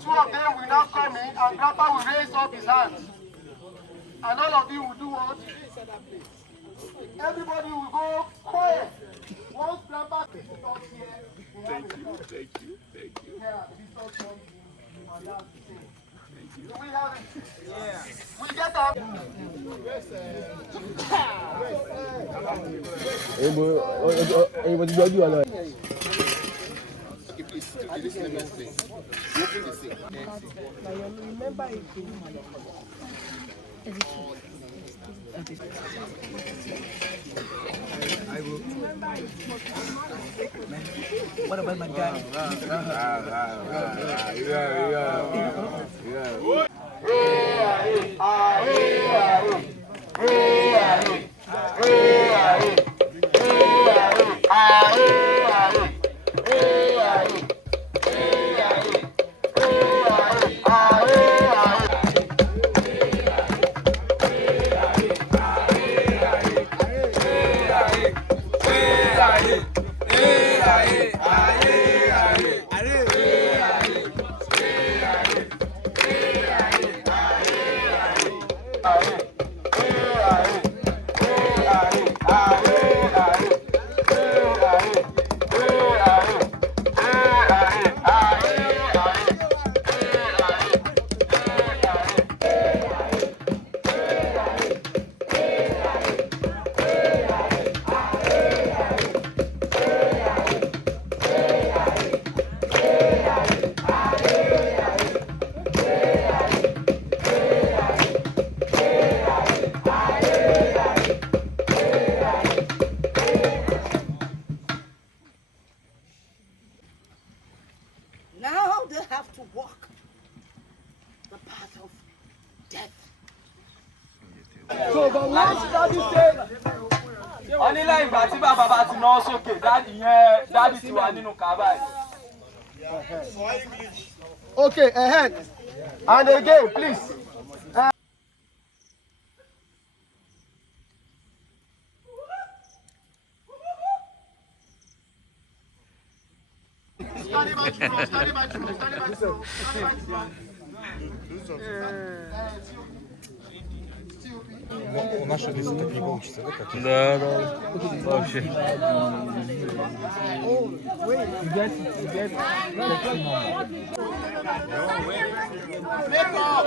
Two of them will now come in and Grandpa will raise up his hands. And all of you will do what? Everybody will go quiet. Once Grandpa is up here, thank you. Yeah, he's so strong. And that's the thing. Do we have it? Yeah. We get up. Hey, what did you do? What about my guy? Now they have to walk the path of death. So, but once Daddy said, Onílé ìgbà tí bàbá ti ná sókè, Daddy ti wà nínú kàbá yìí. okay, ahead. And again, please. Stand by to run, stand by to run, stand by to run, stand by to run. У нас что, если так не получится, да? Как? Да. Вообще. Make up.